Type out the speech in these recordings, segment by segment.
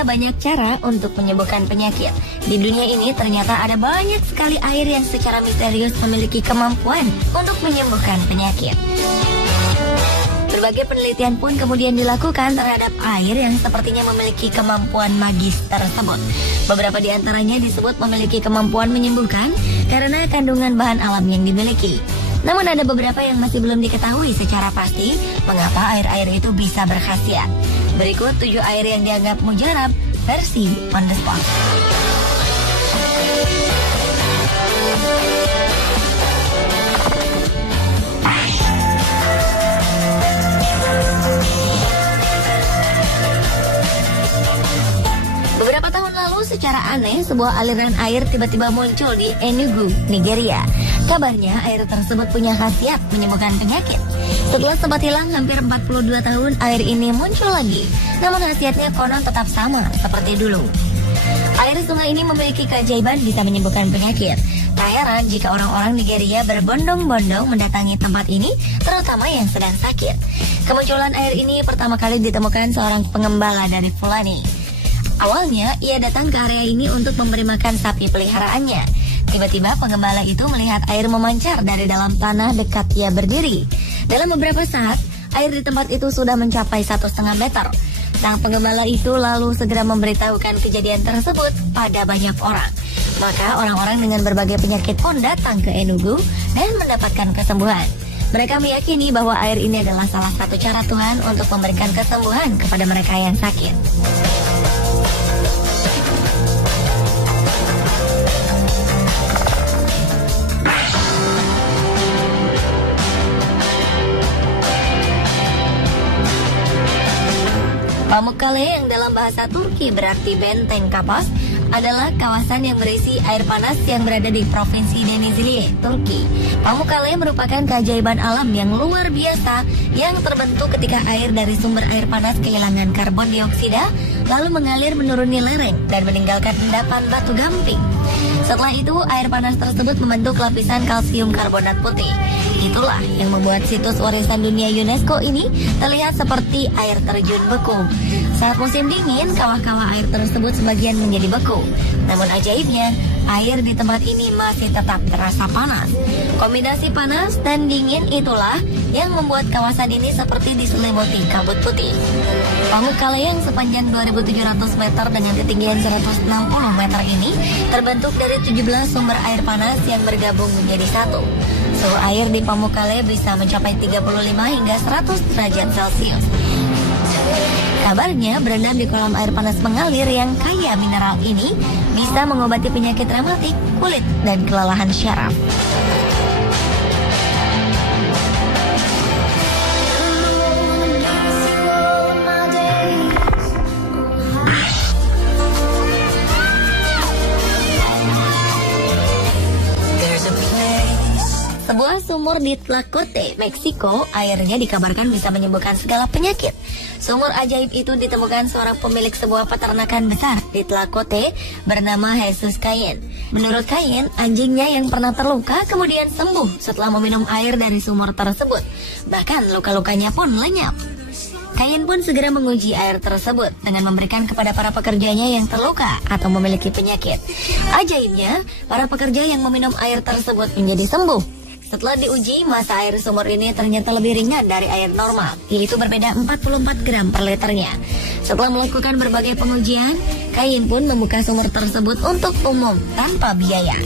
Ada banyak cara untuk menyembuhkan penyakit. Di dunia ini ternyata ada banyak sekali air yang secara misterius memiliki kemampuan untuk menyembuhkan penyakit. Berbagai penelitian pun kemudian dilakukan terhadap air yang sepertinya memiliki kemampuan magis tersebut. Beberapa di antaranya disebut memiliki kemampuan menyembuhkan karena kandungan bahan alam yang dimiliki. Namun ada beberapa yang masih belum diketahui secara pasti mengapa air-air itu bisa berkhasiat. Berikut 7 air yang dianggap mujarab versi on the spot. Beberapa tahun lalu secara aneh sebuah aliran air tiba-tiba muncul di Enugu, Nigeria. Kabarnya air tersebut punya khasiat menyembuhkan penyakit. Setelah sempat hilang hampir 42 tahun, air ini muncul lagi. Namun khasiatnya konon tetap sama seperti dulu. Air sungai ini memiliki keajaiban bisa menyembuhkan penyakit. Tak heran jika orang-orang Nigeria berbondong-bondong mendatangi tempat ini, terutama yang sedang sakit. Kemunculan air ini pertama kali ditemukan seorang pengembala dari Fulani. Awalnya, ia datang ke area ini untuk memberi makan sapi peliharaannya. Tiba-tiba pengembala itu melihat air memancar dari dalam tanah dekat ia berdiri. Dalam beberapa saat, air di tempat itu sudah mencapai 1,5 meter. Sang pengembala itu lalu segera memberitahukan kejadian tersebut pada banyak orang. Maka orang-orang dengan berbagai penyakit pun datang ke Enugu dan mendapatkan kesembuhan. Mereka meyakini bahwa air ini adalah salah satu cara Tuhan untuk memberikan kesembuhan kepada mereka yang sakit. Pamukkale yang dalam bahasa Turki berarti benteng kapas adalah kawasan yang berisi air panas yang berada di Provinsi Denizli, Turki. Pamukkale merupakan keajaiban alam yang luar biasa yang terbentuk ketika air dari sumber air panas kehilangan karbon dioksida lalu mengalir menuruni lereng dan meninggalkan endapan batu gamping. Setelah itu, air panas tersebut membentuk lapisan kalsium karbonat putih. Itulah yang membuat situs warisan dunia UNESCO ini terlihat seperti air terjun beku. Saat musim dingin, kawah-kawah air tersebut sebagian menjadi beku. Namun ajaibnya, air di tempat ini masih tetap terasa panas. Kombinasi panas dan dingin itulah yang membuat kawasan ini seperti diselimuti kabut putih. Pamukkale yang sepanjang 2.700 meter dengan ketinggian 160 meter ini terbentuk dari 17 sumber air panas yang bergabung menjadi satu. Suhu air di Pamukkale bisa mencapai 35 hingga 100 derajat Celcius. Kabarnya berendam di kolam air panas mengalir yang kaya mineral ini bisa mengobati penyakit rematik, kulit, dan kelelahan syaraf. Sebuah sumur di Tlacote, Meksiko, airnya dikabarkan bisa menyembuhkan segala penyakit. Sumur ajaib itu ditemukan seorang pemilik sebuah peternakan besar di Tlacote bernama Jesus Cayen. Menurut Cayen, anjingnya yang pernah terluka kemudian sembuh setelah meminum air dari sumur tersebut. Bahkan luka-lukanya pun lenyap. Cayen pun segera menguji air tersebut dengan memberikan kepada para pekerjanya yang terluka atau memiliki penyakit. Ajaibnya, para pekerja yang meminum air tersebut menjadi sembuh. Setelah diuji, massa air sumur ini ternyata lebih ringan dari air normal, yaitu berbeda 44 gram per liternya. Setelah melakukan berbagai pengujian, Cayen pun membuka sumur tersebut untuk umum tanpa biaya.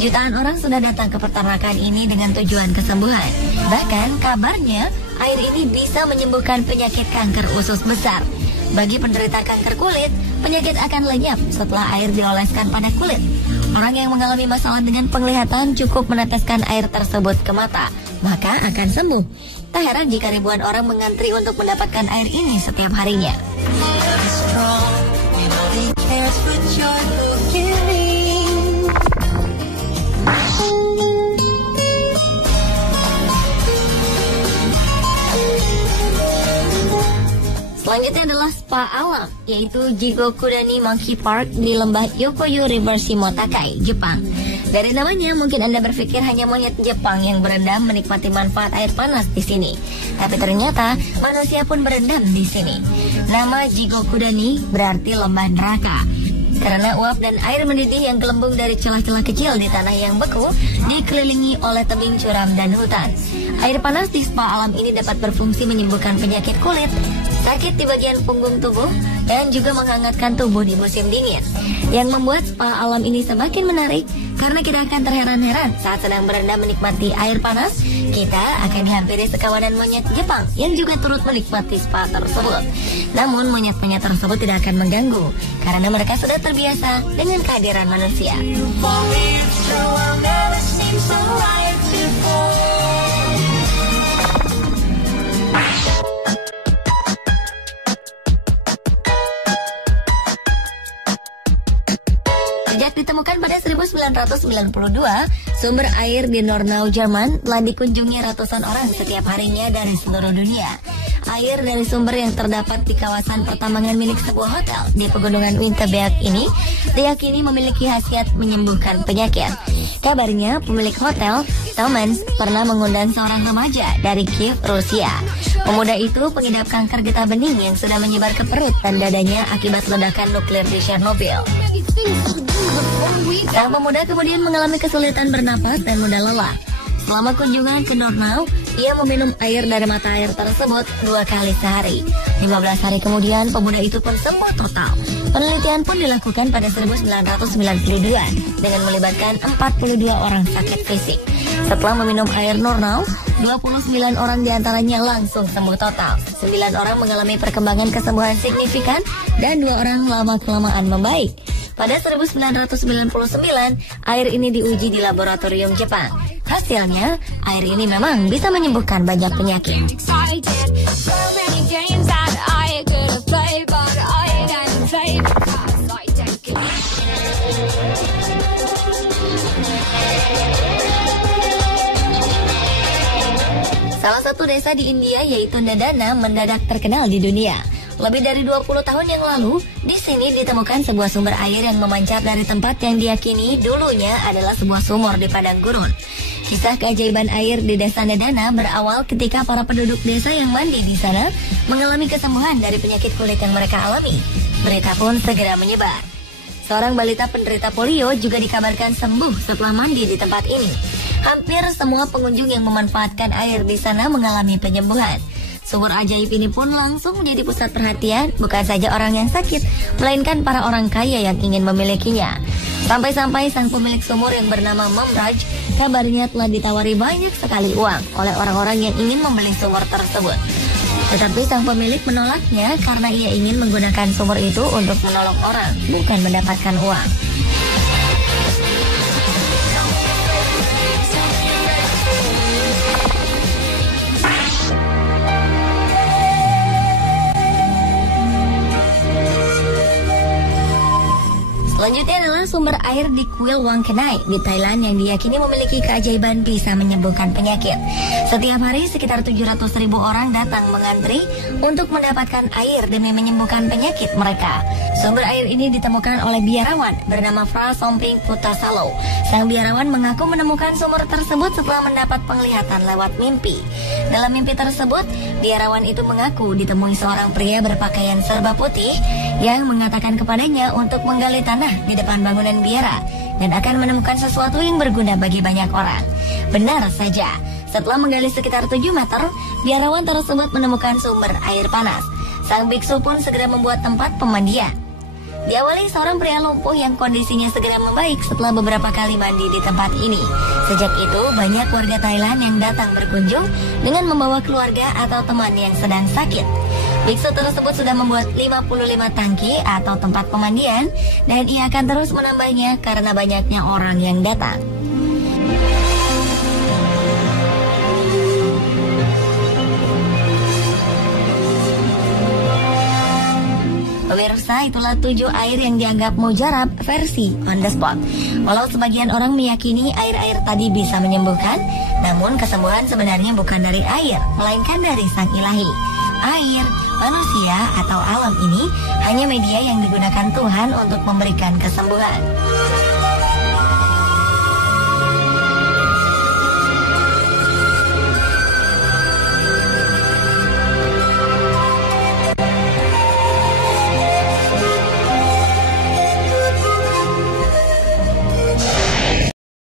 Jutaan orang sudah datang ke peternakan ini dengan tujuan kesembuhan. Bahkan kabarnya air ini bisa menyembuhkan penyakit kanker usus besar. Bagi penderita kanker kulit, penyakit akan lenyap setelah air dioleskan pada kulit. Orang yang mengalami masalah dengan penglihatan cukup meneteskan air tersebut ke mata, maka akan sembuh. Tak heran jika ribuan orang mengantri untuk mendapatkan air ini setiap harinya. Selanjutnya adalah spa alam, yaitu Jigokudani Monkey Park di lembah Yokoyu River Shimotakai, Jepang. Dari namanya mungkin Anda berpikir hanya monyet Jepang yang berendam menikmati manfaat air panas di sini. Tapi ternyata manusia pun berendam di sini. Nama Jigokudani berarti lembah neraka. Karena uap dan air mendidih yang gelembung dari celah-celah kecil di tanah yang beku dikelilingi oleh tebing curam dan hutan. Air panas di spa alam ini dapat berfungsi menyembuhkan penyakit kulit, sakit di bagian punggung tubuh, dan juga menghangatkan tubuh di musim dingin. Yang membuat spa alam ini semakin menarik karena kita akan terheran-heran saat sedang berendam menikmati air panas, kita akan dihampiri sekawanan monyet Jepang yang juga turut menikmati spa tersebut. Namun monyet-monyet tersebut tidak akan mengganggu karena mereka sudah terbiasa dengan kehadiran manusia. Sejak ditemukan pada 1992, sumber air di Nornau, Jerman telah dikunjungi ratusan orang setiap harinya dari seluruh dunia. Air dari sumber yang terdapat di kawasan pertambangan milik sebuah hotel di pegunungan Winterberg ini diyakini memiliki khasiat menyembuhkan penyakit. Kabarnya, pemilik hotel, Thomas, pernah mengundang seorang remaja dari Kiev, Rusia. Pemuda itu pengidap kanker getah bening yang sudah menyebar ke perut dan dadanya akibat ledakan nuklir di Chernobyl. Sang pemuda kemudian mengalami kesulitan bernapas dan mudah lelah. Selama kunjungan ke Nornau, ia meminum air dari mata air tersebut 2 kali sehari. 15 hari kemudian, pemuda itu pun sembuh total. Penelitian pun dilakukan pada 1992 dengan melibatkan 42 orang sakit fisik. Setelah meminum air Nornau, 29 orang diantaranya langsung sembuh total. 9 orang mengalami perkembangan kesembuhan signifikan dan 2 orang lama-kelamaan membaik. Pada 1999, air ini diuji di laboratorium Jepang. Hasilnya, air ini memang bisa menyembuhkan banyak penyakit. Salah satu desa di India yaitu Nadana mendadak terkenal di dunia. Lebih dari 20 tahun yang lalu, di sini ditemukan sebuah sumber air yang memancar dari tempat yang diyakini dulunya adalah sebuah sumur di padang gurun. Kisah keajaiban air di desa Nadana berawal ketika para penduduk desa yang mandi di sana mengalami kesembuhan dari penyakit kulit yang mereka alami. Berita pun segera menyebar. Seorang balita penderita polio juga dikabarkan sembuh setelah mandi di tempat ini. Hampir semua pengunjung yang memanfaatkan air di sana mengalami penyembuhan. Sumur ajaib ini pun langsung menjadi pusat perhatian bukan saja orang yang sakit, melainkan para orang kaya yang ingin memilikinya. Sampai-sampai sang pemilik sumur yang bernama Mamraj kabarnya telah ditawari banyak sekali uang oleh orang-orang yang ingin membeli sumur tersebut. Tetapi sang pemilik menolaknya karena ia ingin menggunakan sumur itu untuk menolong orang, bukan mendapatkan uang. Selanjutnya adalah sumber air di Kuil Wang Kenai di Thailand yang diyakini memiliki keajaiban bisa menyembuhkan penyakit. Setiap hari sekitar 700.000 orang datang mengantri untuk mendapatkan air demi menyembuhkan penyakit mereka. Sumber air ini ditemukan oleh biarawan bernama Fra Somping Putasalo. Sang biarawan mengaku menemukan sumur tersebut setelah mendapat penglihatan lewat mimpi. Dalam mimpi tersebut, biarawan itu mengaku ditemui seorang pria berpakaian serba putih yang mengatakan kepadanya untuk menggali tanah di depan bangunan biara dan akan menemukan sesuatu yang berguna bagi banyak orang. Benar saja, setelah menggali sekitar 7 meter, biarawan tersebut menemukan sumber air panas. Sang biksu pun segera membuat tempat pemandian. Diawali seorang pria lumpuh yang kondisinya segera membaik setelah beberapa kali mandi di tempat ini. Sejak itu, banyak warga Thailand yang datang berkunjung dengan membawa keluarga atau teman yang sedang sakit. Biksu tersebut sudah membuat 55 tangki atau tempat pemandian dan ia akan terus menambahnya karena banyaknya orang yang datang. Pemirsa, itulah 7 air yang dianggap mujarab versi on the spot. Walau sebagian orang meyakini air-air tadi bisa menyembuhkan, namun kesembuhan sebenarnya bukan dari air, melainkan dari Sang Ilahi. Air, manusia, atau alam ini hanya media yang digunakan Tuhan untuk memberikan kesembuhan.